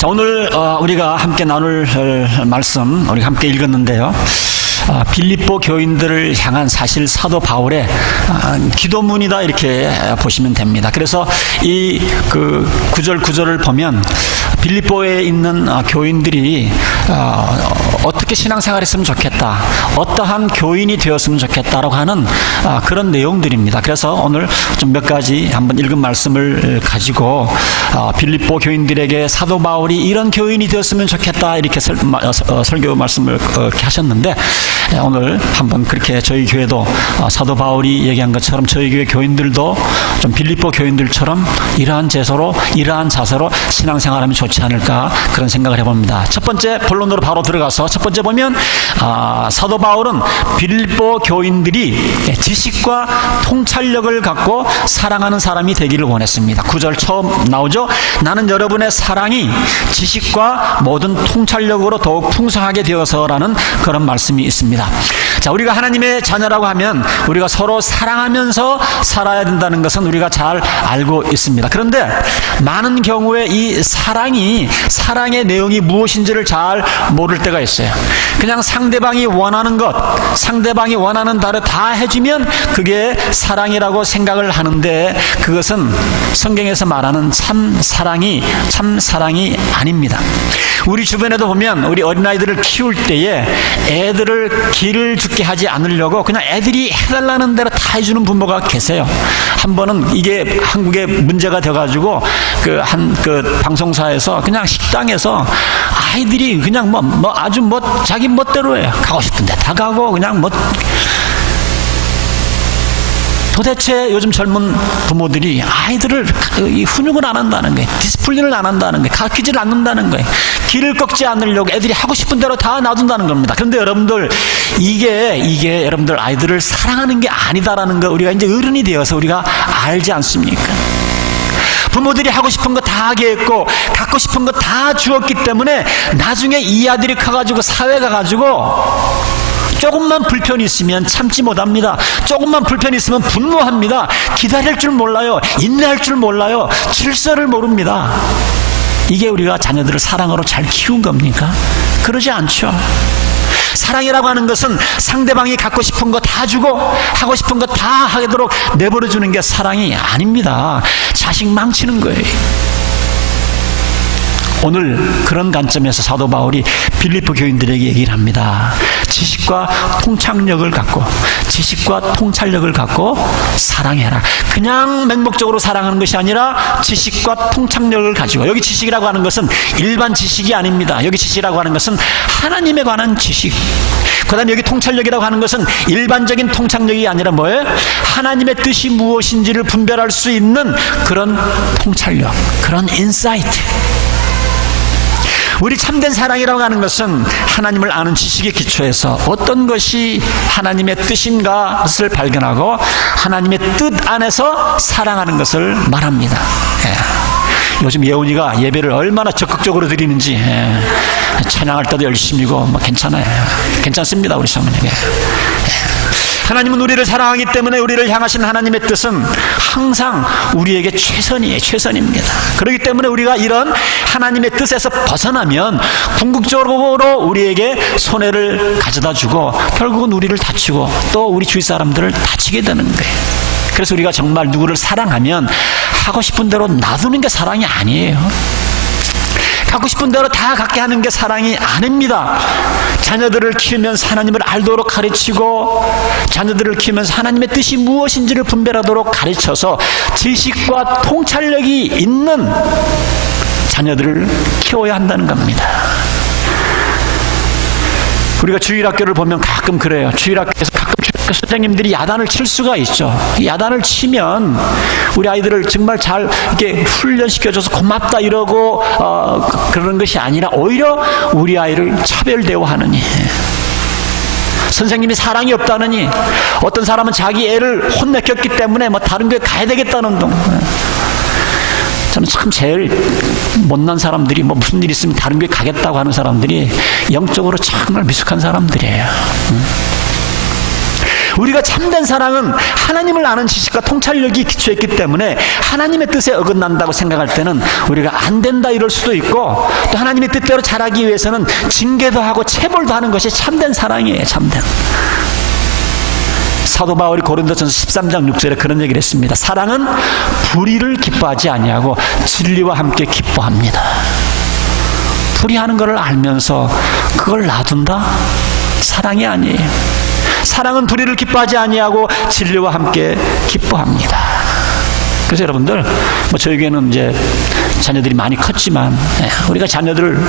자, 오늘 우리가 함께 나눌 말씀 우리가 함께 읽었는데요. 빌립보 교인들을 향한 사실 사도 바울의 기도문이다 이렇게 보시면 됩니다. 그래서 이 구절을 보면 빌립보에 있는 교인들이 어떻게 신앙생활 했으면 좋겠다, 어떠한 교인이 되었으면 좋겠다라고 하는 그런 내용들입니다. 그래서 오늘 좀 몇 가지 한번 읽은 말씀을 가지고 빌립보 교인들에게 사도 바울이 이런 교인이 되었으면 좋겠다 이렇게 설교 말씀을 하셨는데, 오늘 한번 그렇게 저희 교회도 사도 바울이 얘기한 것처럼 저희 교회 교인들도 좀 빌립보 교인들처럼 이러한 자세로 신앙생활하면 좋지 않을까, 그런 생각을 해봅니다. 첫 번째 본론으로 바로 들어가서 첫 번째 보면 사도 바울은 빌립보 교인들이 지식과 통찰력을 갖고 사랑하는 사람이 되기를 원했습니다. 9절 처음 나오죠. 나는 여러분의 사랑이 지식과 모든 통찰력으로 더욱 풍성하게 되어서라는 그런 말씀이 있습니다. 자, 우리가 하나님의 자녀라고 하면 우리가 서로 사랑하면서 살아야 된다는 것은 우리가 잘 알고 있습니다. 그런데 많은 경우에 이 사랑의 내용이 무엇인지를 잘 모를 때가 있어요. 그냥 상대방이 원하는 것, 상대방이 원하는 대로 다 해주면 그게 사랑이라고 생각을 하는데, 그것은 성경에서 말하는 참 사랑이 아닙니다. 우리 주변에도 보면 우리 어린아이들을 키울 때에 애들을 기를 죽게 하지 않으려고 그냥 애들이 해달라는 대로 다 해주는 부모가 계세요. 한 번은 이게 한국에 문제가 돼가지고 그 방송사에서 그냥 식당에서 아이들이 그냥 아주 자기 멋대로 해요. 가고 싶은데 다 가고 그냥 도대체 요즘 젊은 부모들이 아이들을 훈육을 안 한다는 거예요. 디스플린을 안 한다는 거예요. 가르치지를 않는다는 거예요. 길을 꺾지 않으려고 애들이 하고 싶은 대로 다 놔둔다는 겁니다. 그런데 여러분들, 이게 여러분들 아이들을 사랑하는 게 아니다라는 거 우리가 이제 어른이 되어서 우리가 알지 않습니까? 부모들이 하고 싶은 거 다 하게 했고 갖고 싶은 거 다 주었기 때문에 나중에 이 아들이 커가지고 사회 가가지고 조금만 불편이 있으면 참지 못합니다. 조금만 불편이 있으면 분노합니다. 기다릴 줄 몰라요. 인내할 줄 몰라요. 질서를 모릅니다. 이게 우리가 자녀들을 사랑으로 잘 키운 겁니까? 그러지 않죠. 사랑이라고 하는 것은 상대방이 갖고 싶은 거 다 주고 하고 싶은 거 다 하도록 내버려 주는 게 사랑이 아닙니다. 자식 망치는 거예요. 오늘 그런 관점에서 사도 바울이 빌립보 교인들에게 얘기를 합니다. 지식과 통찰력을 갖고 사랑해라. 그냥 맹목적으로 사랑하는 것이 아니라 지식과 통찰력을 가지고, 여기 지식이라고 하는 것은 일반 지식이 아닙니다. 여기 지식이라고 하는 것은 하나님에 관한 지식. 그 다음에 여기 통찰력이라고 하는 것은 일반적인 통찰력이 아니라 뭐예요? 하나님의 뜻이 무엇인지를 분별할 수 있는 그런 통찰력, 그런 인사이트. 우리 참된 사랑이라고 하는 것은 하나님을 아는 지식에 기초해서 어떤 것이 하나님의 뜻인가를 발견하고 하나님의 뜻 안에서 사랑하는 것을 말합니다. 요즘 예훈이가 예배를 얼마나 적극적으로 드리는지, 찬양할 때도 열심히고 괜찮아요. 괜찮습니다, 우리 성은이. 하나님은 우리를 사랑하기 때문에 우리를 향하신 하나님의 뜻은 항상 우리에게 최선입니다. 그렇기 때문에 우리가 이런 하나님의 뜻에서 벗어나면 궁극적으로 우리에게 손해를 가져다 주고 결국은 우리를 다치고 또 우리 주위 사람들을 다치게 되는 거예요. 그래서 우리가 정말 누구를 사랑하면 하고 싶은 대로 놔두는 게 사랑이 아니에요. 갖고 싶은 대로 다 갖게 하는 게 사랑이 아닙니다. 자녀들을 키우면서 하나님을 알도록 가르치고, 자녀들을 키우면서 하나님의 뜻이 무엇인지를 분별하도록 가르쳐서 지식과 통찰력이 있는 자녀들을 키워야 한다는 겁니다. 우리가 주일학교를 보면 가끔 그래요. 주일학교에서 가끔 선생님들이 야단을 칠 수가 있죠. 야단을 치면 우리 아이들을 정말 잘 이렇게 훈련시켜줘서 고맙다 이러고 그러는 것이 아니라 오히려 우리 아이를 차별 대우하느니, 선생님이 사랑이 없다느니, 어떤 사람은 자기 애를 혼내켰기 때문에 다른 교회 가야 되겠다는 둥. 저는 참 제일 못난 사람들이 무슨 일 있으면 다른 교회 가겠다고 하는 사람들이 영적으로 정말 미숙한 사람들이에요. 우리가 참된 사랑은 하나님을 아는 지식과 통찰력이 기초했기 때문에 하나님의 뜻에 어긋난다고 생각할 때는 우리가 안 된다 이럴 수도 있고, 또 하나님의 뜻대로 자라기 위해서는 징계도 하고 체벌도 하는 것이 참된 사랑이에요. 참된. 사도 바울이 고린도전서 13장 6절에 그런 얘기를 했습니다. 사랑은 불의를 기뻐하지 아니하고 진리와 함께 기뻐합니다. 불의하는 것을 알면서 그걸 놔둔다? 사랑이 아니에요. 사랑은 불의를 기뻐하지 아니하고 진리와 함께 기뻐합니다. 그래서 여러분들, 저희 교회는 이제 자녀들이 많이 컸지만, 우리가 자녀들을,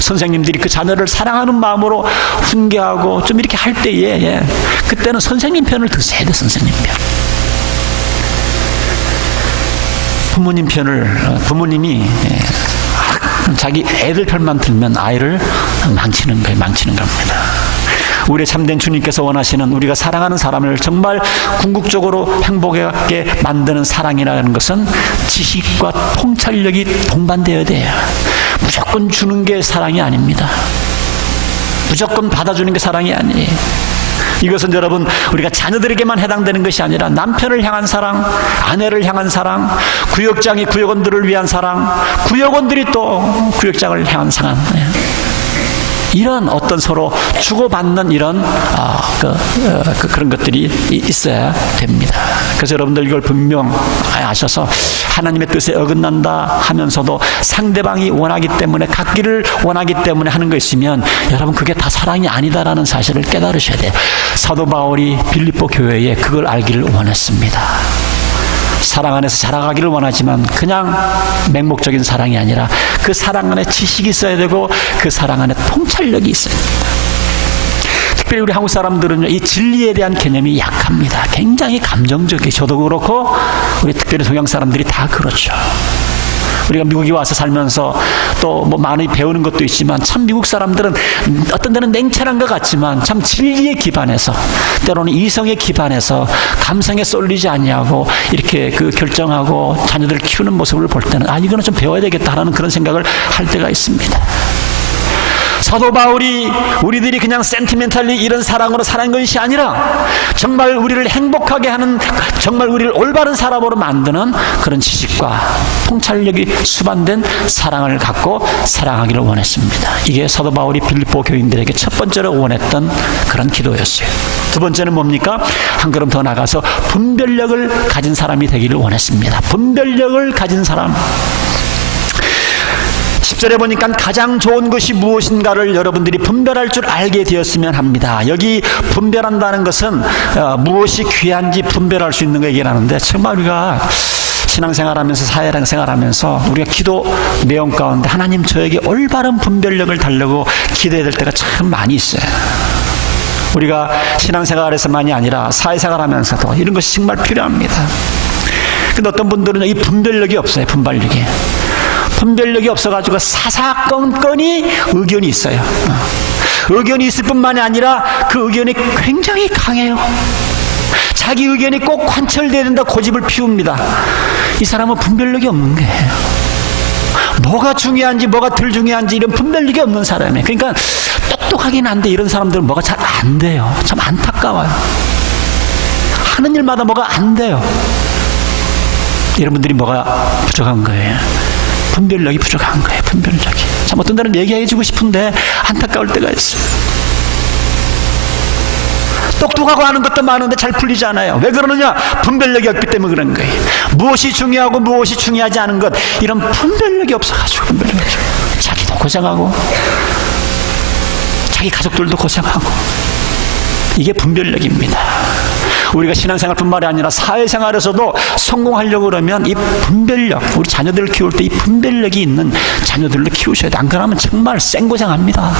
선생님들이 그 자녀를 사랑하는 마음으로 훈계하고 좀 이렇게 할 때에, 그때는 선생님 편을 드셔야 돼, 선생님 편. 부모님 편을, 부모님이 자기 애들 편만 들면 아이를 망치는 거예요. 망치는 겁니다. 우리의 참된 주님께서 원하시는 우리가 사랑하는 사람을 정말 궁극적으로 행복하게 만드는 사랑이라는 것은 지식과 통찰력이 동반되어야 돼요. 무조건 주는 게 사랑이 아닙니다. 무조건 받아주는 게 사랑이 아니에요. 이것은 여러분, 우리가 자녀들에게만 해당되는 것이 아니라 남편을 향한 사랑, 아내를 향한 사랑, 구역장이 구역원들을 위한 사랑, 구역원들이 또 구역장을 향한 사랑, 이런 어떤 서로 주고받는 이런 그런 것들이 있어야 됩니다. 그래서 여러분들 이걸 분명 아셔서 하나님의 뜻에 어긋난다 하면서도 상대방이 원하기 때문에, 갖기를 원하기 때문에 하는 거 있으면 여러분 그게 다 사랑이 아니다라는 사실을 깨달으셔야 돼요. 사도 바울이 빌립보 교회에 그걸 알기를 원했습니다. 사랑 안에서 자라가기를 원하지만 그냥 맹목적인 사랑이 아니라 그 사랑 안에 지식이 있어야 되고 그 사랑 안에 통찰력이 있어야 됩니다. 특별히 우리 한국 사람들은 이 진리에 대한 개념이 약합니다. 굉장히 감정적이에요. 저도 그렇고 우리 특별히 동양 사람들이 다 그렇죠. 우리가 미국에 와서 살면서 또 많이 배우는 것도 있지만 참 미국 사람들은 어떤 데는 냉철한 것 같지만 참 진리에 기반해서, 때로는 이성에 기반해서 감성에 쏠리지 아니하고 이렇게 결정하고 자녀들을 키우는 모습을 볼 때는 이거는 좀 배워야 되겠다라는 그런 생각을 할 때가 있습니다. 사도 바울이 우리들이 그냥 센티멘탈리 이런 사랑으로 사는 것이 아니라 정말 우리를 행복하게 하는, 정말 우리를 올바른 사람으로 만드는 그런 지식과 통찰력이 수반된 사랑을 갖고 사랑하기를 원했습니다. 이게 사도 바울이 빌립보 교인들에게 첫 번째로 원했던 그런 기도였어요. 두 번째는 뭡니까? 한 걸음 더 나가서 분별력을 가진 사람이 되기를 원했습니다. 분별력을 가진 사람. 10절에 보니까 가장 좋은 것이 무엇인가를 여러분들이 분별할 줄 알게 되었으면 합니다. 여기 분별한다는 것은 무엇이 귀한지 분별할 수 있는 거 얘기하는데, 정말 우리가 신앙생활하면서 사회생활하면서 우리가 기도 내용 가운데 하나님 저에게 올바른 분별력을 달라고 기도해야 될 때가 참 많이 있어요. 우리가 신앙생활에서만이 아니라 사회생활하면서도 이런 것이 정말 필요합니다. 근데 어떤 분들은 이 분별력이 없어요. 분별력이 없어가지고 사사건건이 의견이 있어요. 의견이 있을 뿐만이 아니라 그 의견이 굉장히 강해요. 자기 의견이 꼭 관철돼야 된다 고집을 피웁니다. 이 사람은 분별력이 없는 거예요. 뭐가 중요한지 뭐가 덜 중요한지 이런 분별력이 없는 사람이에요. 그러니까 똑똑하긴 한데 이런 사람들은 뭐가 잘 안 돼요. 참 안타까워요. 하는 일마다 뭐가 안 돼요. 여러분들이 뭐가 부족한 거예요? 분별력이 부족한 거예요. 분별력이. 참 어떤 데는 얘기해주고 싶은데 안타까울 때가 있어요. 똑똑하고 하는 것도 많은데 잘 풀리지 않아요. 왜 그러느냐? 분별력이 없기 때문에 그런 거예요. 무엇이 중요하고 무엇이 중요하지 않은 것, 이런 분별력이 없어가지고 자기도 고생하고 자기 가족들도 고생하고, 이게 분별력입니다. 우리가 신앙생활뿐만이 아니라 사회생활에서도 성공하려고 그러면 이 분별력, 우리 자녀들을 키울 때 이 분별력이 있는 자녀들로 키우셔야 돼. 안 그러면 정말 생고생합니다.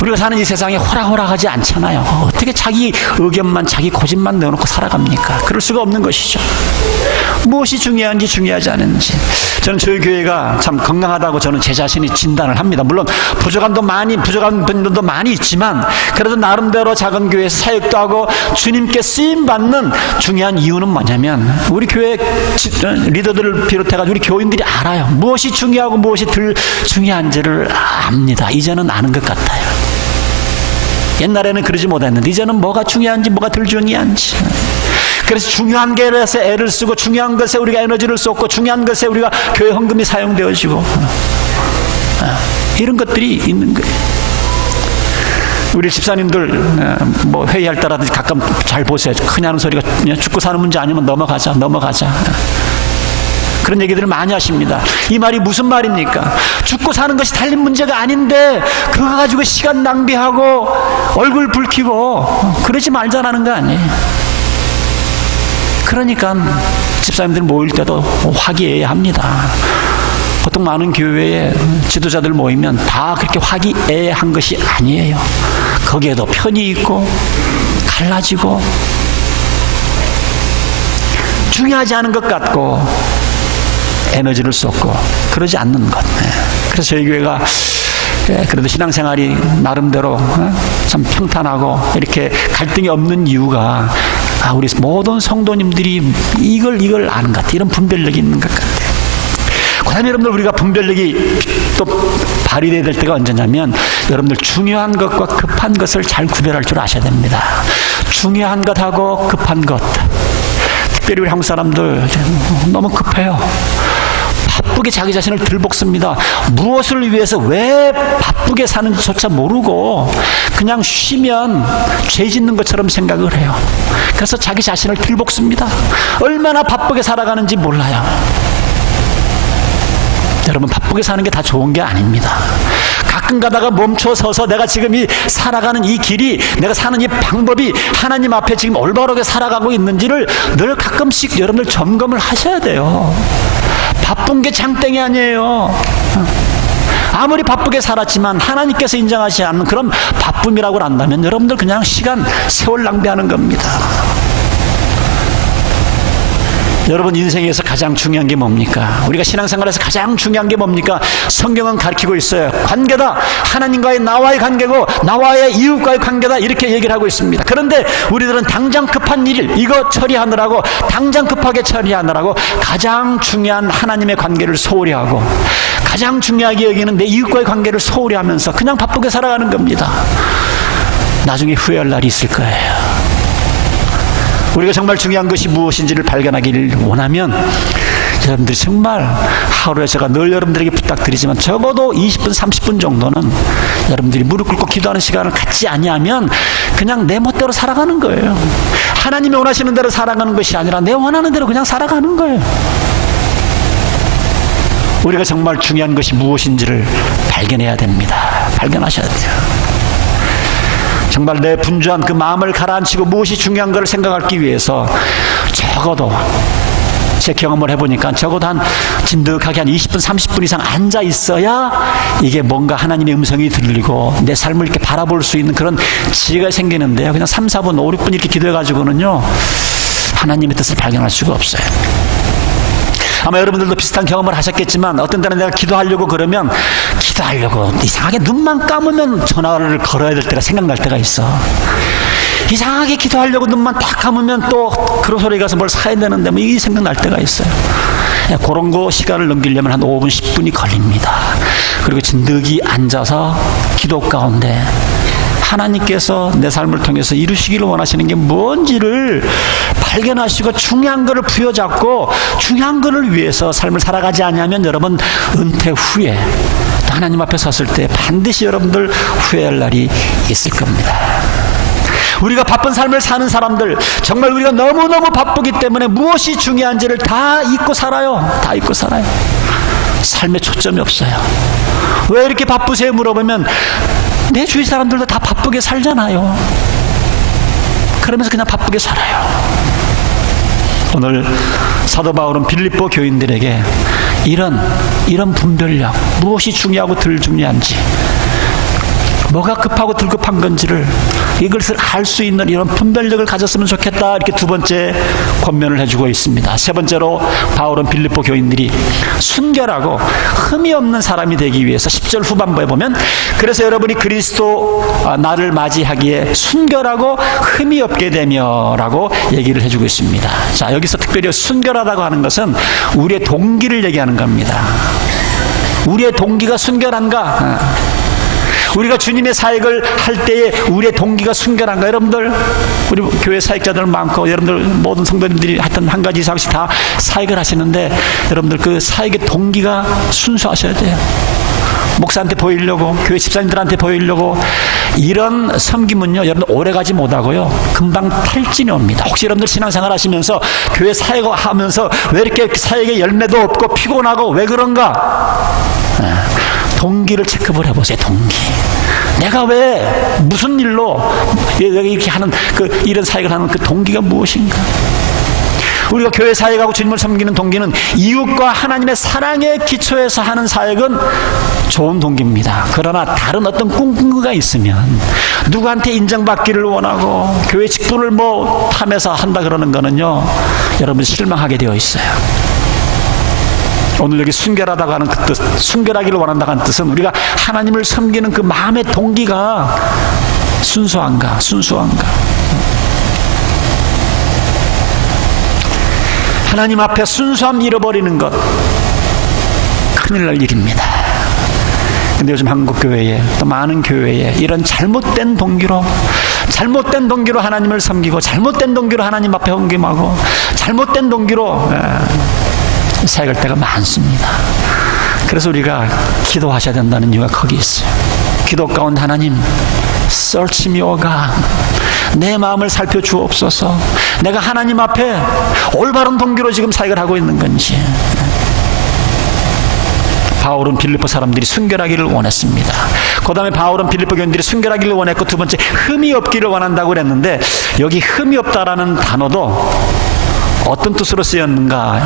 우리가 사는 이 세상에 호락호락하지 않잖아요. 어떻게 자기 의견만, 자기 고집만 내어놓고 살아갑니까? 그럴 수가 없는 것이죠. 무엇이 중요한지 중요하지 않은지. 저는 저희 교회가 참 건강하다고 저는 제 자신이 진단을 합니다. 물론 부족한 분들도 많이 있지만 그래도 나름대로 작은 교회에서 사역도 하고 주님께 쓰임받는 중요한 이유는 뭐냐면, 우리 교회 리더들을 비롯해가지고 우리 교인들이 알아요. 무엇이 중요하고 무엇이 덜 중요한지를 압니다. 이제는 아는 것 같아요. 옛날에는 그러지 못했는데 이제는 뭐가 중요한지 뭐가 덜 중요한지. 그래서 중요한 것에 애를 쓰고 중요한 것에 우리가 에너지를 쏟고 중요한 것에 우리가 교회 헌금이 사용되어지고 이런 것들이 있는 거예요. 우리 집사님들 뭐 회의할 때라든지 가끔 잘 보세요. 크냐는 소리가 죽고 사는 문제 아니면 넘어가자. 그런 얘기들을 많이 하십니다. 이 말이 무슨 말입니까? 죽고 사는 것이 달린 문제가 아닌데 그거 가지고 시간 낭비하고 얼굴 붉히고 그러지 말자라는 거 아니에요. 그러니까 집사님들 모일 때도 화기애애합니다. 보통 많은 교회에 지도자들 모이면 다 그렇게 화기애애한 것이 아니에요. 거기에도 편이 있고 갈라지고 중요하지 않은 것 같고 에너지를 쏟고 그러지 않는 것. 그래서 저희 교회가 그래도 신앙생활이 나름대로 참 평탄하고 이렇게 갈등이 없는 이유가 우리 모든 성도님들이 이걸 아는 것 같아요. 이런 분별력이 있는 것 같아요. 과연 여러분들 우리가 분별력이 또 발휘되어야 될 때가 언제냐면 여러분들 중요한 것과 급한 것을 잘 구별할 줄 아셔야 됩니다. 중요한 것하고 급한 것. 특별히 우리 한국 사람들 너무 급해요. 바쁘게 자기 자신을 들볶습니다. 무엇을 위해서 왜 바쁘게 사는지조차 모르고 그냥 쉬면 죄 짓는 것처럼 생각을 해요. 그래서 자기 자신을 들볶습니다. 얼마나 바쁘게 살아가는지 몰라요. 여러분 바쁘게 사는 게 다 좋은 게 아닙니다. 가끔 가다가 멈춰서서 내가 지금 살아가는 이 길이 내가 사는 이 방법이 하나님 앞에 지금 올바르게 살아가고 있는지를 늘 가끔씩 여러분들 점검을 하셔야 돼요. 바쁜 게 장땡이 아니에요. 아무리 바쁘게 살았지만 하나님께서 인정하지 않는 그런 바쁨이라고 한다면 여러분들 그냥 시간, 세월 낭비하는 겁니다. 여러분 인생에서 가장 중요한 게 뭡니까? 우리가 신앙생활에서 가장 중요한 게 뭡니까? 성경은 가르치고 있어요. 관계다. 하나님과의 나와의 관계고 나와의 이웃과의 관계다. 이렇게 얘기를 하고 있습니다. 그런데 우리들은 당장 급한 일 이거 처리하느라고 당장 급하게 처리하느라고 가장 중요한 하나님의 관계를 소홀히 하고 가장 중요하게 여기는 내 이웃과의 관계를 소홀히 하면서 그냥 바쁘게 살아가는 겁니다. 나중에 후회할 날이 있을 거예요. 우리가 정말 중요한 것이 무엇인지를 발견하기를 원하면 여러분들이 정말 하루에 제가 늘 여러분들에게 부탁드리지만 적어도 20분 30분 정도는 여러분들이 무릎 꿇고 기도하는 시간을 갖지 아니하면 그냥 내 멋대로 살아가는 거예요. 하나님이 원하시는 대로 살아가는 것이 아니라 내 원하는 대로 그냥 살아가는 거예요. 우리가 정말 중요한 것이 무엇인지를 발견해야 됩니다. 발견하셔야 돼요. 정말 내 분주한 그 마음을 가라앉히고 무엇이 중요한 걸 생각하기 위해서 적어도 제 경험을 해보니까 적어도 한 진득하게 한 20분 30분 이상 앉아 있어야 이게 뭔가 하나님의 음성이 들리고 내 삶을 이렇게 바라볼 수 있는 그런 지혜가 생기는데요. 그냥 3, 4분, 5, 6분 이렇게 기도해가지고는요 하나님의 뜻을 발견할 수가 없어요. 아마 여러분들도 비슷한 경험을 하셨겠지만 어떤 때는 내가 기도하려고 그러면 기도하려고 이상하게 눈만 감으면 전화를 걸어야 될 때가 생각날 때가 있어. 이상하게 기도하려고 눈만 딱 감으면 또 그로소리 가서 뭘 사야 되는데 뭐 이게 생각날 때가 있어요. 그런 거 시간을 넘기려면 한 5분 10분이 걸립니다. 그리고 진득이 앉아서 기도 가운데 하나님께서 내 삶을 통해서 이루시기를 원하시는 게 뭔지를 발견하시고 중요한 것을 부여잡고 중요한 것을 위해서 삶을 살아가지 않으면 여러분 은퇴 후에 하나님 앞에 섰을 때 반드시 여러분들 후회할 날이 있을 겁니다. 우리가 바쁜 삶을 사는 사람들 정말 우리가 너무너무 바쁘기 때문에 무엇이 중요한지를 다 잊고 살아요. 다 잊고 살아요. 삶에 초점이 없어요. 왜 이렇게 바쁘세요? 물어보면 내 주위 사람들도 다 바쁘게 살잖아요. 그러면서 그냥 바쁘게 살아요. 오늘 사도 바울은 빌립보 교인들에게 이런 분별력, 무엇이 중요하고 덜 중요한지, 뭐가 급하고 덜 급한 건지를 이것을 알 수 있는 이런 분별력을 가졌으면 좋겠다. 이렇게 두 번째 권면을 해주고 있습니다. 세 번째로 바울은 빌립보 교인들이 순결하고 흠이 없는 사람이 되기 위해서 10절 후반부에 보면 그래서 여러분이 그리스도 나를 맞이하기에 순결하고 흠이 없게 되며 라고 얘기를 해주고 있습니다. 자, 여기서 특별히 순결하다고 하는 것은 우리의 동기를 얘기하는 겁니다. 우리의 동기가 순결한가? 우리가 주님의 사역을 할 때에 우리의 동기가 순결한가? 여러분들, 우리 교회 사역자들 많고 여러분들 모든 성도님들이 하여튼 한 가지 이상씩 다 사역을 하시는데 여러분들 그 사역의 동기가 순수하셔야 돼요. 목사한테 보이려고, 교회 집사님들한테 보이려고 이런 섬김은요, 여러분들 오래가지 못하고요, 금방 탈진이 옵니다. 혹시 여러분들 신앙생활 하시면서 교회 사역을 하면서 왜 이렇게 사역에 열매도 없고 피곤하고 왜 그런가? 동기를 체크를 해보세요. 동기. 내가 왜 무슨 일로 이렇게 하는 이런 사역을 하는 그 동기가 무엇인가? 우리가 교회 사역하고 주님을 섬기는 동기는 이웃과 하나님의 사랑에 기초해서 하는 사역은 좋은 동기입니다. 그러나 다른 어떤 꿍꿍이가 있으면 누구한테 인정받기를 원하고 교회 직분을 뭐 탐해서 한다 그러는 거는요, 여러분 실망하게 되어 있어요. 오늘 여기 순결하다고 하는 그 뜻, 순결하기를 원한다고 하는 뜻은 우리가 하나님을 섬기는 그 마음의 동기가 순수한가? 하나님 앞에 순수함 잃어버리는 것, 큰일 날 일입니다. 근데 요즘 한국 교회에, 또 많은 교회에 이런 잘못된 동기로 하나님을 섬기고, 잘못된 동기로 하나님 앞에 헌금하고, 잘못된 동기로 사역할 때가 많습니다. 그래서 우리가 기도하셔야 된다는 이유가 거기 있어요. 기도 가운데 하나님, search me, O God. 내 마음을 살펴주옵소서. 내가 하나님 앞에 올바른 동기로 지금 사역을 하고 있는 건지. 바울은 빌립보 사람들이 순결하기를 원했습니다. 그 다음에 바울은 빌립보 교인들이 순결하기를 원했고, 두 번째 흠이 없기를 원한다고 그랬는데, 여기 흠이 없다라는 단어도 어떤 뜻으로 쓰였는가?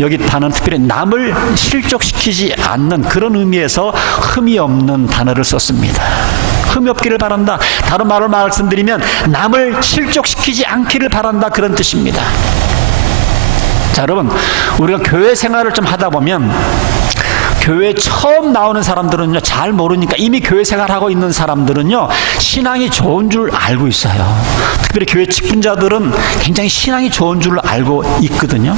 여기 단어는 특별히 남을 실족시키지 않는 그런 의미에서 흠이 없는 단어를 썼습니다. 흠이 없기를 바란다. 다른 말로 말씀드리면 남을 실족시키지 않기를 바란다, 그런 뜻입니다. 자, 여러분, 우리가 교회 생활을 좀 하다 보면 교회 처음 나오는 사람들은요, 잘 모르니까, 이미 교회 생활하고 있는 사람들은요, 신앙이 좋은 줄 알고 있어요. 특별히 교회 직분자들은 굉장히 신앙이 좋은 줄 알고 있거든요.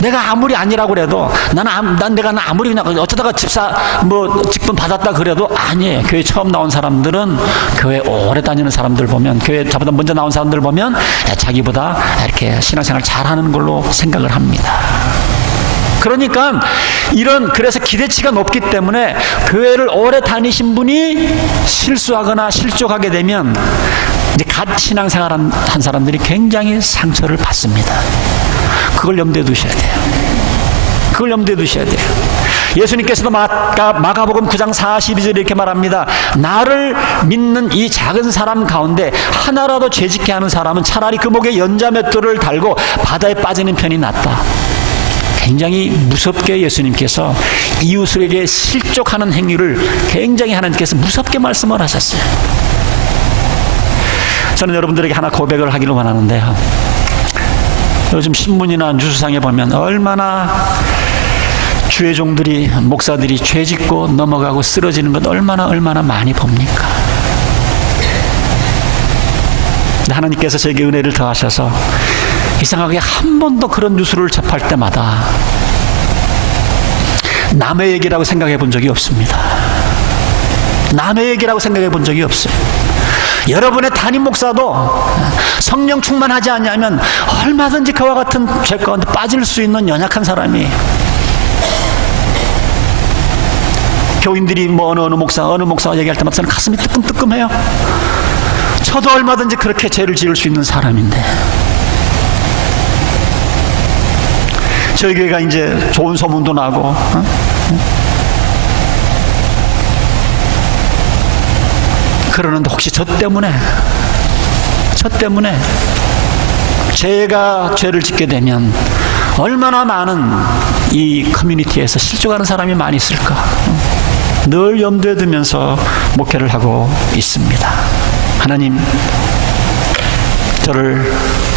내가 아무리 아니라고 그래도 내가 아무리 그냥 어쩌다가 직분 받았다 그래도 아니에요. 교회 처음 나온 사람들은, 교회 오래 다니는 사람들 보면, 교회 저보다 먼저 나온 사람들 보면 자기보다 이렇게 신앙생활 잘하는 걸로 생각을 합니다. 그러니까 그래서 기대치가 높기 때문에 교회를 오래 다니신 분이 실수하거나 실족하게 되면 이제 갓 신앙생활 한 사람들이 굉장히 상처를 받습니다. 그걸 염두에 두셔야 돼요. 예수님께서도 마가복음 9장 42절에 이렇게 말합니다. 나를 믿는 이 작은 사람 가운데 하나라도 죄짓게 하는 사람은 차라리 그 목에 연자맷돌을 달고 바다에 빠지는 편이 낫다. 굉장히 무섭게 예수님께서 이웃에게 실족하는 행위를 굉장히 하나님께서 무섭게 말씀을 하셨어요. 저는 여러분들에게 하나 고백을 하기를 원하는데요, 요즘 신문이나 뉴스상에 보면 얼마나 주의 종들이, 목사들이 죄짓고 넘어가고 쓰러지는 것 얼마나 많이 봅니까? 하나님께서 제게 은혜를 더하셔서 이상하게 한 번도 그런 뉴스를 접할 때마다 남의 얘기라고 생각해 본 적이 없습니다. 여러분의 담임 목사도 성령 충만하지 않냐면 얼마든지 그와 같은 죄 가운데 빠질 수 있는 연약한 사람이, 교인들이 어느 목사가 얘기할 때마다 저는 가슴이 뜨끔뜨끔해요. 저도 얼마든지 그렇게 죄를 지을 수 있는 사람인데, 저희 교회가 이제 좋은 소문도 나고, 그러는데 혹시 저 때문에 제가 죄를 짓게 되면 얼마나 많은 이 커뮤니티에서 실족하는 사람이 많이 있을까? 늘 염두에 두면서 목회를 하고 있습니다. 하나님, 저를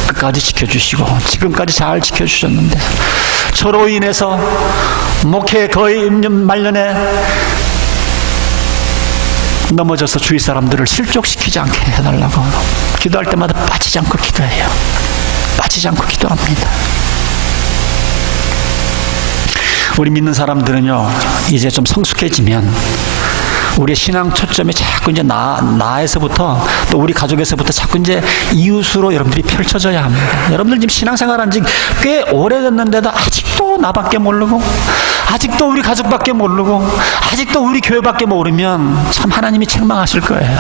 끝까지 지켜주시고 지금까지 잘 지켜주셨는데, 저로 인해서 목회 거의 말년에 넘어져서 주위 사람들을 실족시키지 않게 해달라고 기도할 때마다 빠지지 않고 기도해요. 빠지지 않고 기도합니다. 우리 믿는 사람들은요, 이제 좀 성숙해지면 우리의 신앙 초점이 자꾸 이제 나에서부터 또 우리 가족에서부터 자꾸 이제 이웃으로 여러분들이 펼쳐져야 합니다. 여러분들 지금 신앙생활한 지 꽤 오래됐는데도 아직도 나밖에 모르고, 아직도 우리 가족밖에 모르고, 아직도 우리 교회밖에 모르면 참 하나님이 책망하실 거예요.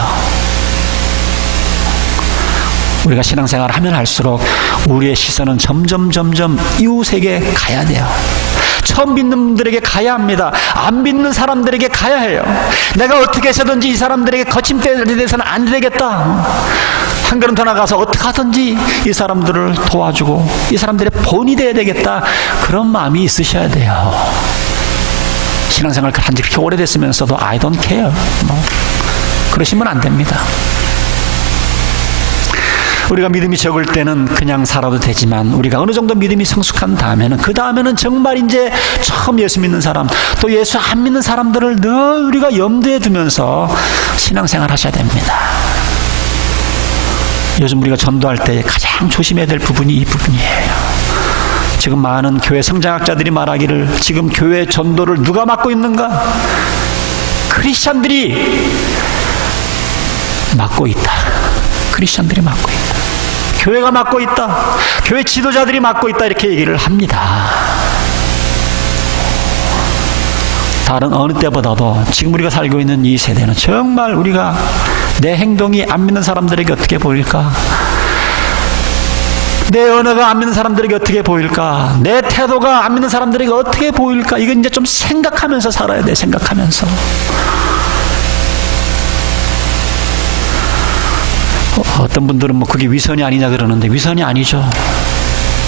우리가 신앙생활을 하면 할수록 우리의 시선은 점점 이웃에게 가야 돼요. 처음 믿는 분들에게 가야 합니다. 안 믿는 사람들에게 가야 해요. 내가 어떻게 해서든지 이 사람들에게 거침대에 대해서는 안 되겠다. 한 걸음 더 나가서 어떻게 하든지 이 사람들을 도와주고 이 사람들의 본이 돼야 되겠다. 그런 마음이 있으셔야 돼요. 신앙생활 한 지 그렇게 오래됐으면서도 I don't care. 그러시면 안 됩니다. 우리가 믿음이 적을 때는 그냥 살아도 되지만 우리가 어느 정도 믿음이 성숙한 다음에는 그 다음에는 정말 이제 처음 예수 믿는 사람 또 예수 안 믿는 사람들을 늘 우리가 염두에 두면서 신앙생활 하셔야 됩니다. 요즘 우리가 전도할 때 가장 조심해야 될 부분이 이 부분이에요. 지금 많은 교회 성장학자들이 말하기를 지금 교회 전도를 누가 맡고 있는가? 크리스찬들이 맡고 있다. 크리스찬들이 맡고 있다. 교회가 맡고 있다. 교회 지도자들이 맡고 있다. 이렇게 얘기를 합니다. 다른 어느 때보다도 지금 우리가 살고 있는 이 세대는 정말 우리가 내 행동이 안 믿는 사람들에게 어떻게 보일까? 내 언어가 안 믿는 사람들에게 어떻게 보일까? 내 태도가 안 믿는 사람들에게 어떻게 보일까? 이건 이제 좀 생각하면서 살아야 돼. 생각하면서. 어떤 분들은 뭐 그게 위선이 아니냐 그러는데 위선이 아니죠.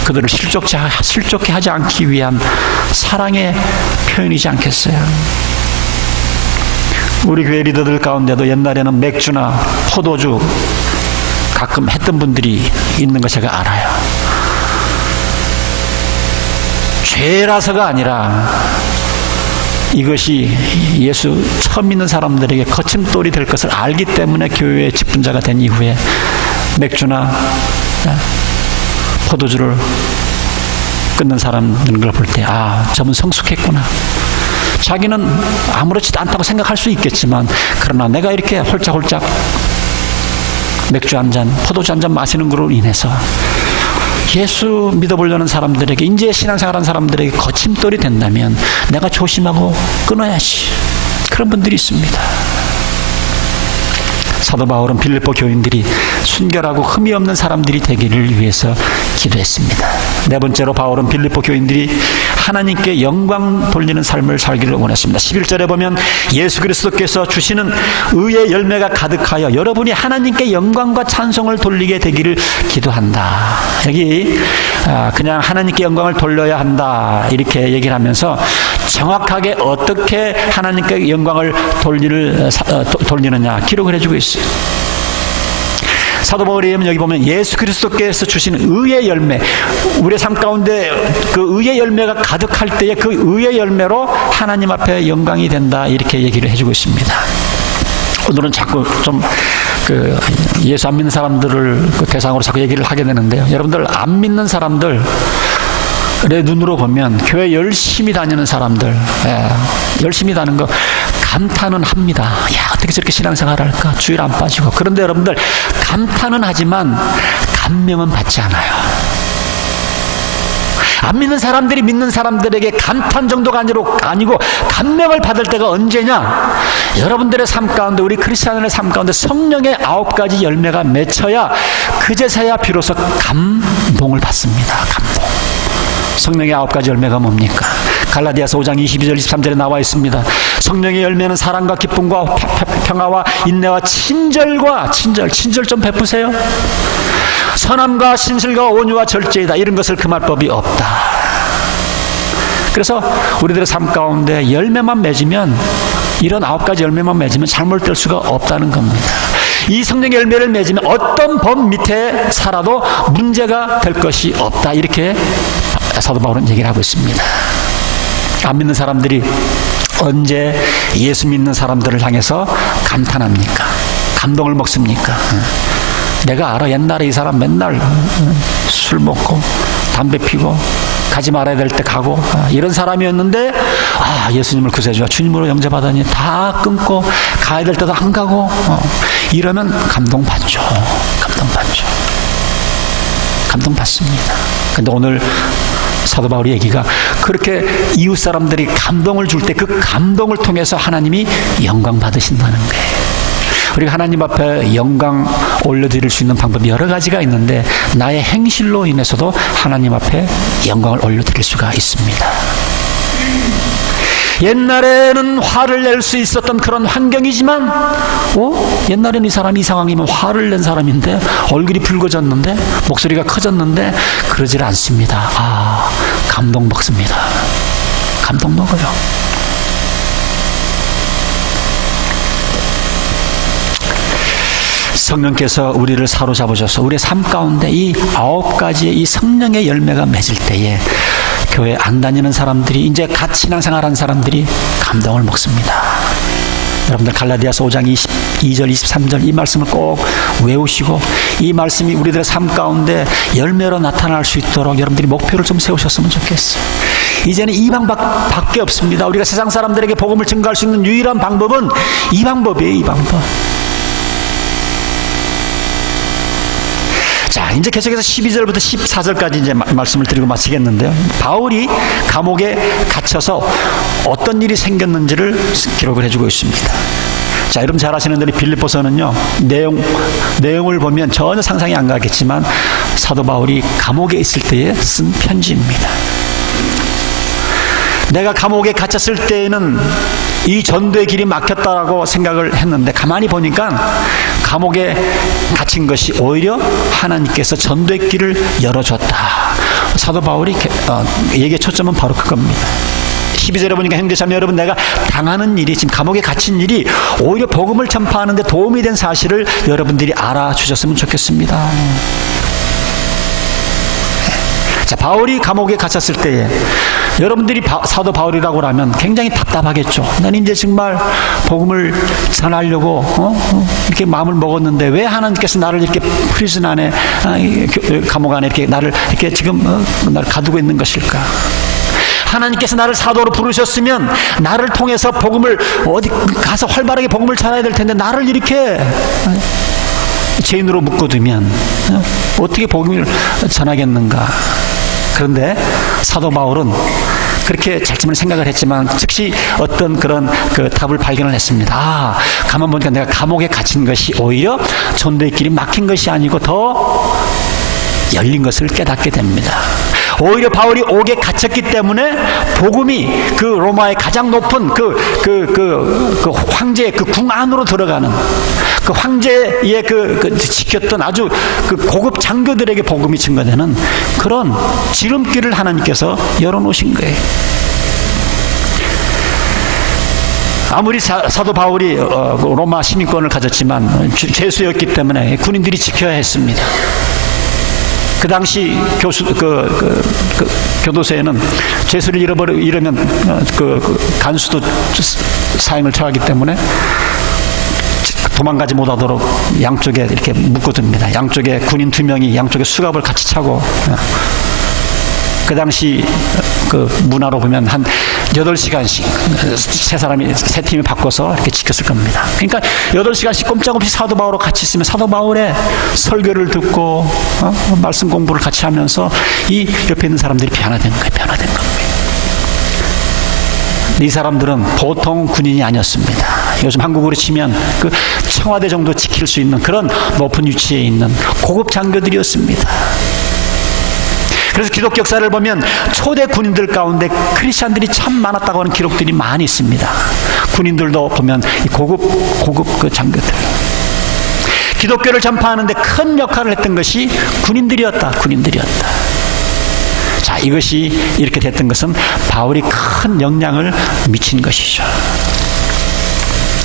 그들을 실족해 하지 않기 위한 사랑의 표현이지 않겠어요? 우리 교회 리더들 가운데도 옛날에는 맥주나 포도주 가끔 했던 분들이 있는 거 제가 알아요. 죄라서가 아니라 이것이 예수 처음 믿는 사람들에게 거침돌이 될 것을 알기 때문에 교회의 직분자가 된 이후에 맥주나 포도주를 끊는 사람들 볼 때 저분 성숙했구나. 자기는 아무렇지도 않다고 생각할 수 있겠지만 그러나 내가 이렇게 홀짝홀짝 맥주 한 잔, 포도주 한 잔 마시는 것으로 인해서 예수 믿어보려는 사람들에게 이제 신앙생활하는 사람들에게 거침돌이 된다면 내가 조심하고 끊어야지. 그런 분들이 있습니다. 사도 바울은 빌립보 교인들이 순결하고 흠이 없는 사람들이 되기를 위해서 기도했습니다. 네 번째로 바울은 빌립보 교인들이 하나님께 영광 돌리는 삶을 살기를 원했습니다. 11절에 보면 예수 그리스도께서 주시는 의의 열매가 가득하여 여러분이 하나님께 영광과 찬송을 돌리게 되기를 기도한다. 여기 그냥 하나님께 영광을 돌려야 한다 이렇게 얘기를 하면서 정확하게 어떻게 하나님께 영광을 돌리느냐 기록을 해주고 있어요. 사도 바울이 여기 보면 예수 그리스도께서 주신 의의 열매, 우리의 삶 가운데 그 의의 열매가 가득할 때에 그 의의 열매로 하나님 앞에 영광이 된다 이렇게 얘기를 해주고 있습니다. 오늘은 자꾸 좀 예수 안 믿는 사람들을 대상으로 자꾸 얘기를 하게 되는데요. 여러분들 안 믿는 사람들 내 눈으로 보면 교회 열심히 다니는 사람들, 열심히 다니는 거 감탄은 합니다. 야, 어떻게 저렇게 신앙생활을 할까? 주일 안 빠지고. 그런데 여러분들 감탄은 하지만 감명은 받지 않아요. 안 믿는 사람들이 믿는 사람들에게 감탄 정도가 아니고 감명을 받을 때가 언제냐? 여러분들의 삶 가운데, 우리 크리스찬의 삶 가운데 성령의 9가지 열매가 맺혀야 그제서야 비로소 감동을 받습니다. 감동. 성령의 9가지 열매가 뭡니까? 갈라디아서 5장 22절 23절에 나와 있습니다. 성령의 열매는 사랑과 기쁨과 평화와 인내와 친절과 친절 좀 베푸세요. 선함과 신실과 온유와 절제이다. 이런 것을 금할 법이 없다. 그래서 우리들의 삶 가운데 열매만 맺으면, 이런 9가지 열매만 맺으면 잘못될 수가 없다는 겁니다. 이 성령의 열매를 맺으면 어떤 법 밑에 살아도 문제가 될 것이 없다. 이렇게 사도 바울은 얘기를 하고 있습니다. 안 믿는 사람들이 언제 예수 믿는 사람들을 향해서 감탄합니까? 감동을 먹습니까? 내가 알아. 옛날에 이 사람 맨날 술 먹고 담배 피고 가지 말아야 될 때 가고 이런 사람이었는데 예수님을 구세주와 주님으로 영접하다니 다 끊고 가야 될 때도 안 가고 이러면 감동받죠. 감동받습니다. 근데 오늘 사도 바울의 얘기가 그렇게 이웃 사람들이 감동을 줄 때 그 감동을 통해서 하나님이 영광 받으신다는 거예요. 우리가 하나님 앞에 영광 올려드릴 수 있는 방법이 여러 가지가 있는데 나의 행실로 인해서도 하나님 앞에 영광을 올려드릴 수가 있습니다. 옛날에는 화를 낼 수 있었던 그런 환경이지만 옛날에는 이 사람이 이 상황이면 화를 낸 사람인데 얼굴이 붉어졌는데 목소리가 커졌는데 그러질 않습니다. 감동 먹습니다. 감동 먹어요. 성령께서 우리를 사로잡으셔서 우리의 삶 가운데 이 9가지의 이 성령의 열매가 맺을 때에 교회 안 다니는 사람들이 이제 갓 신앙생활한 사람들이 감동을 먹습니다. 여러분들 갈라디아서 5장 22절 23절 이 말씀을 꼭 외우시고 이 말씀이 우리들의 삶 가운데 열매로 나타날 수 있도록 여러분들이 목표를 좀 세우셨으면 좋겠어요. 이제는 이 방법밖에 없습니다. 우리가 세상 사람들에게 복음을 증거할 수 있는 유일한 방법은 이 방법이에요. 이 방법. 자, 이제 계속해서 12절부터 14절까지 이제 말씀을 드리고 마치겠는데요. 바울이 감옥에 갇혀서 어떤 일이 생겼는지를 기록을 해주고 있습니다. 자, 여러분 잘 아시는 대로 빌립보서는요, 내용을 보면 전혀 상상이 안 가겠지만 사도 바울이 감옥에 있을 때에 쓴 편지입니다. 내가 감옥에 갇혔을 때에는 이 전도의 길이 막혔다라고 생각을 했는데 가만히 보니까 감옥에 갇힌 것이 오히려 하나님께서 전도의 길을 열어줬다. 사도 바울이 얘기의 초점은 바로 그겁니다. 12절에 보니까 형제자매 여러분, 내가 당하는 일이, 지금 감옥에 갇힌 일이 오히려 복음을 전파하는 데 도움이 된 사실을 여러분들이 알아주셨으면 좋겠습니다. 자, 바울이 감옥에 갇혔을 때에 여러분들이 사도 바울이라고 하면 굉장히 답답하겠죠. 난 이제 정말 복음을 전하려고 이렇게 마음을 먹었는데 왜 하나님께서 나를 이렇게 프리즌 안에 감옥 안에 이렇게 나를 이렇게 지금 나를 가두고 있는 것일까? 하나님께서 나를 사도로 부르셨으면 나를 통해서 복음을 어디 가서 활발하게 복음을 전해야 될 텐데 나를 이렇게 죄인으로 묶어두면 어떻게 복음을 전하겠는가? 그런데 사도 바울은 그렇게 잘쯤은 생각을 했지만 즉시 어떤 그런 그 답을 발견을 했습니다. 가만 보니까 내가 감옥에 갇힌 것이 오히려 전도의 길이 막힌 것이 아니고 더 열린 것을 깨닫게 됩니다. 오히려 바울이 옥에 갇혔기 때문에 복음이 그 로마의 가장 높은 그 황제의 그 궁 안으로 들어가는 그 황제의 그 지켰던 아주 그 고급 장교들에게 복음이 증거되는 그런 지름길을 하나님께서 열어놓으신 거예요. 아무리 사도 바울이 로마 시민권을 가졌지만 죄수였기 때문에 군인들이 지켜야 했습니다. 그 당시 교도소에는 죄수를 잃으면 간수도 사형을 처하기 때문에 도망가지 못하도록 양쪽에 이렇게 묶어둡니다. 양쪽에 군인 2명이 양쪽에 수갑을 같이 차고, 그 당시 그 문화로 보면 한 8시간씩 세 팀이 바꿔서 이렇게 지켰을 겁니다. 그러니까 8시간씩 꼼짝없이 사도 바울과 같이 있으면 사도 바울의 설교를 듣고 말씀 공부를 같이 하면서 이 옆에 있는 사람들이 변화된 겁니다. 이 사람들은 보통 군인이 아니었습니다. 요즘 한국으로 치면 그 청와대 정도 지킬 수 있는 그런 높은 위치에 있는 고급 장교들이었습니다. 그래서 기독교 역사를 보면 초대 군인들 가운데 크리스찬들이 참 많았다고 하는 기록들이 많이 있습니다. 군인들도 보면 고급 그 장교들. 기독교를 전파하는데 큰 역할을 했던 것이 군인들이었다. 자, 이것이 이렇게 됐던 것은 바울이 큰 영향을 미친 것이죠.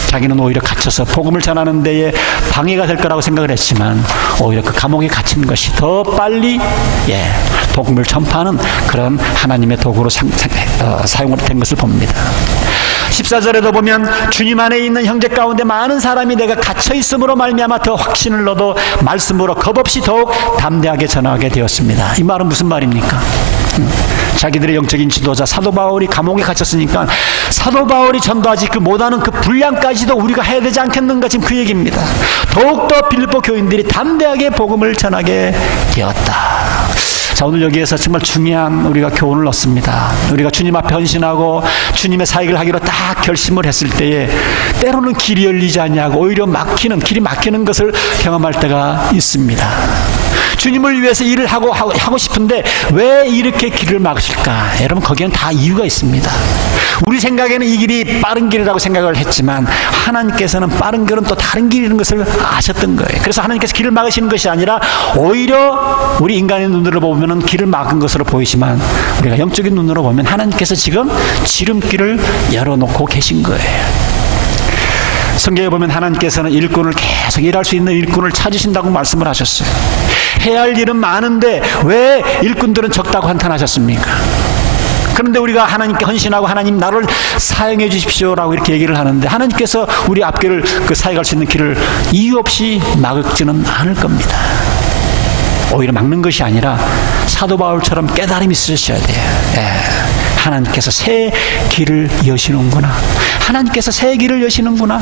자기는 오히려 갇혀서 복음을 전하는 데에 방해가 될 거라고 생각을 했지만 오히려 그 감옥에 갇힌 것이 더 빨리 복음을 전파하는 그런 하나님의 도구로 사용된 것을 봅니다. 14절에도 보면 주님 안에 있는 형제 가운데 많은 사람이 내가 갇혀 있음으로 말미암아 더 확신을 얻어 말씀으로 겁없이 더욱 담대하게 전하게 되었습니다. 이 말은 무슨 말입니까? 자기들의 영적인 지도자 사도 바울이 감옥에 갇혔으니까 사도 바울이 전도하지 못하는 그 분량까지도 우리가 해야 되지 않겠는가, 지금 그 얘기입니다. 더욱더 빌립보 교인들이 담대하게 복음을 전하게 되었다. 자, 오늘 여기에서 정말 중요한 우리가 교훈을 얻습니다. 우리가 주님 앞에 헌신하고 주님의 사역을 하기로 딱 결심을 했을 때에 때로는 길이 열리지 않냐고 오히려 길이 막히는 것을 경험할 때가 있습니다. 주님을 위해서 일을 하고 싶은데 왜 이렇게 길을 막으실까? 여러분, 거기에는 다 이유가 있습니다. 우리 생각에는 이 길이 빠른 길이라고 생각을 했지만 하나님께서는 빠른 길은 또 다른 길이라는 것을 아셨던 거예요. 그래서 하나님께서 길을 막으시는 것이 아니라 오히려 우리 인간의 눈으로 보면 길을 막은 것으로 보이지만 우리가 영적인 눈으로 보면 하나님께서 지금 지름길을 열어놓고 계신 거예요. 성경에 보면 하나님께서는 일꾼을 계속 일할 수 있는 일꾼을 찾으신다고 말씀을 하셨어요. 해야 할 일은 많은데 왜 일꾼들은 적다고 한탄하셨습니까? 그런데 우리가 하나님께 헌신하고 하나님 나를 사용해 주십시오라고 이렇게 얘기를 하는데 하나님께서 우리 앞길을 사역할 수 있는 길을 이유 없이 막지는 않을 겁니다. 오히려 막는 것이 아니라 사도 바울처럼 깨달음이 있으셔야 돼요. 하나님께서 새 길을 여시는구나. 하나님께서 새 길을 여시는구나.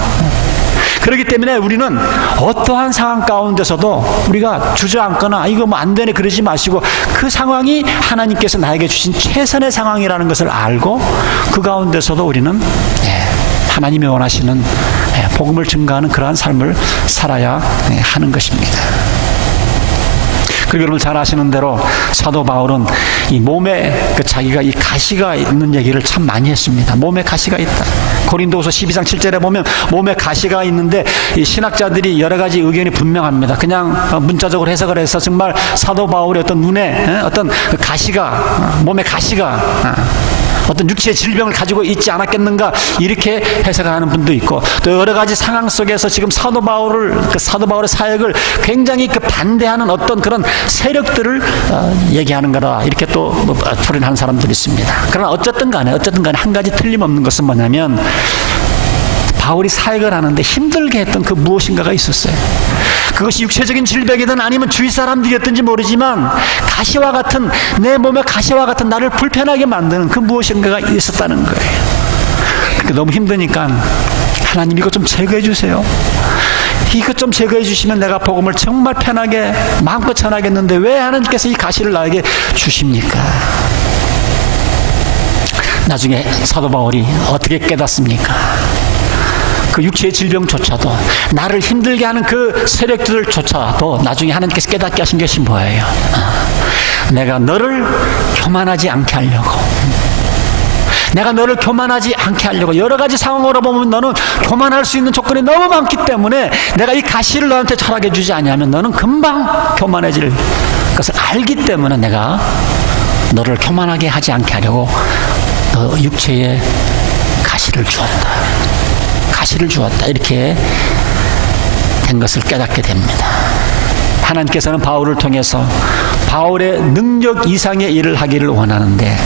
그렇기 때문에 우리는 어떠한 상황 가운데서도 우리가 주저앉거나 이거 뭐 안 되네 그러지 마시고 그 상황이 하나님께서 나에게 주신 최선의 상황이라는 것을 알고 그 가운데서도 우리는 하나님이 원하시는 복음을 증거하는 그러한 삶을 살아야 하는 것입니다. 그리고 여러분 잘 아시는 대로 사도 바울은 이 몸에 자기가 이 가시가 있는 얘기를 참 많이 했습니다. 몸에 가시가 있다. 고린도후서 12장 7절에 보면 몸에 가시가 있는데 이 신학자들이 여러 가지 의견이 분명합니다. 그냥 문자적으로 해석을 해서 정말 사도 바울의 어떤 눈에 어떤 가시가 몸에 가시가 어떤 육체의 질병을 가지고 있지 않았겠는가 이렇게 해석을 하는 분도 있고 또 여러 가지 상황 속에서 지금 사도 바울의 사역을 굉장히 반대하는 어떤 그런 세력들을 얘기하는 거다 이렇게 또 풀이하는 사람들이 있습니다. 그러나 어쨌든 간에 한 가지 틀림없는 것은 뭐냐면 바울이 사역을 하는데 힘들게 했던 그 무엇인가가 있었어요. 그것이 육체적인 질병이든 아니면 주위 사람들이었든지 모르지만 가시와 같은 내 몸에 가시와 같은 나를 불편하게 만드는 그 무엇인가가 있었다는 거예요. 그러니까 너무 힘드니까 하나님 이거 좀 제거해 주세요. 이것 좀 제거해 주시면 내가 복음을 정말 편하게 마음껏 전하겠는데 왜 하나님께서 이 가시를 나에게 주십니까? 나중에 사도 바울이 어떻게 깨닫습니까? 그 육체의 질병조차도 나를 힘들게 하는 그 세력들조차도 나중에 하나님께서 깨닫게 하신 것이 뭐예요? 내가 너를 교만하지 않게 하려고 내가 너를 교만하지 않게 하려고 여러 가지 상황으로 보면 너는 교만할 수 있는 조건이 너무 많기 때문에 내가 이 가시를 너한테 철하게 주지 않으면 너는 금방 교만해질 것을 알기 때문에 내가 너를 교만하게 하지 않게 하려고 너 육체에 가시를 주었다 이렇게 된 것을 깨닫게 됩니다. 하나님께서는 바울을 통해서 바울의 능력 이상의 일을 하기를 원하는데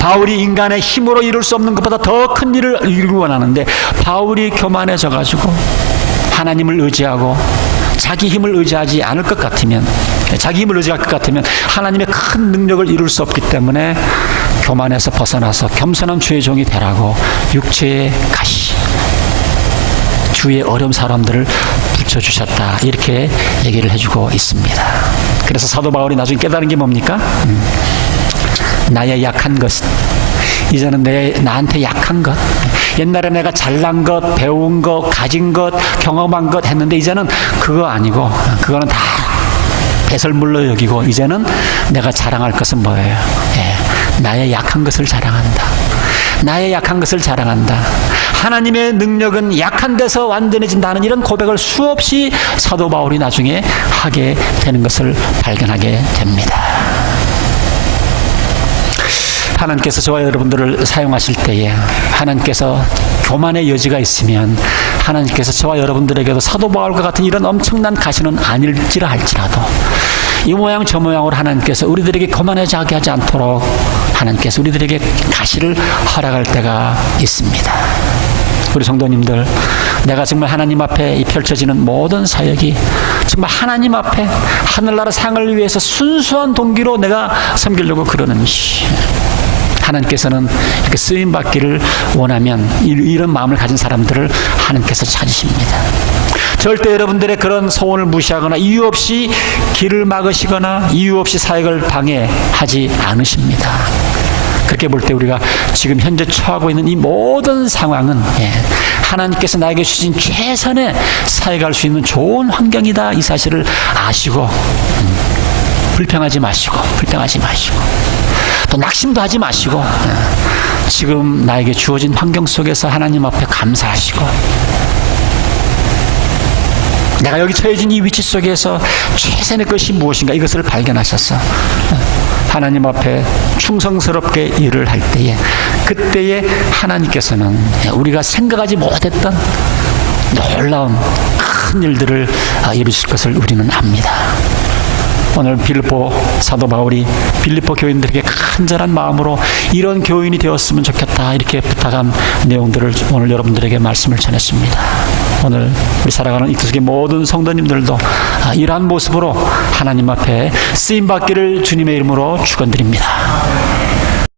바울이 인간의 힘으로 이룰 수 없는 것보다 더 큰 일을 이루기 원하는데 바울이 교만해져 가지고 하나님을 의지하고 자기 힘을 의지하지 않을 것 같으면 자기 힘을 의지할 것 같으면 하나님의 큰 능력을 이룰 수 없기 때문에 교만에서 벗어나서 겸손한 주의 종이 되라고 육체의 가시 주위의 어려운 사람들을 붙여주셨다 이렇게 얘기를 해주고 있습니다. 그래서 사도 바울이 나중에 깨달은 게 뭡니까? 나의 약한 것 이제는 나한테 약한 것 옛날에 내가 잘난 것 배운 것 가진 것 경험한 것 했는데 이제는 그거 아니고 그거는 다 배설물로 여기고 이제는 내가 자랑할 것은 뭐예요? 나의 약한 것을 자랑한다. 나의 약한 것을 자랑한다. 하나님의 능력은 약한 데서 완전해진다는 이런 고백을 수없이 사도 바울이 나중에 하게 되는 것을 발견하게 됩니다. 하나님께서 저와 여러분들을 사용하실 때에 하나님께서 교만의 여지가 있으면 하나님께서 저와 여러분들에게도 사도 바울과 같은 이런 엄청난 가시는 아닐지라 할지라도 이 모양 저 모양으로 하나님께서 우리들에게 교만하게 하지 않도록 하나님께서 우리들에게 가시를 허락할 때가 있습니다. 우리 성도님들 내가 정말 하나님 앞에 이 펼쳐지는 모든 사역이 정말 하나님 앞에 하늘나라 상을 위해서 순수한 동기로 내가 섬기려고 그러는지, 하나님께서는 이렇게 쓰임받기를 원하면 이런 마음을 가진 사람들을 하나님께서 찾으십니다. 절대 여러분들의 그런 소원을 무시하거나 이유 없이 길을 막으시거나 이유 없이 사역을 방해하지 않으십니다. 그렇게 볼 때 우리가 지금 현재 처하고 있는 이 모든 상황은 하나님께서 나에게 주신 최선의 사역할 수 있는 좋은 환경이다, 이 사실을 아시고 불평하지 마시고 또 낙심도 하지 마시고 지금 나에게 주어진 환경 속에서 하나님 앞에 감사하시고, 내가 여기 처해진 이 위치 속에서 최선의 것이 무엇인가 이것을 발견하셔서 하나님 앞에 충성스럽게 일을 할 때에, 그때에 하나님께서는 우리가 생각하지 못했던 놀라운 큰 일들을 이루실 것을 우리는 압니다. 오늘 빌립보 사도 바울이 빌립보 교인들에게 간절한 마음으로 이런 교인이 되었으면 좋겠다, 이렇게 부탁한 내용들을 오늘 여러분들에게 말씀을 전했습니다. 오늘 우리 살아가는 이 속의 모든 성도님들도 이러한 모습으로 하나님 앞에 쓰임받기를 주님의 이름으로 축원드립니다.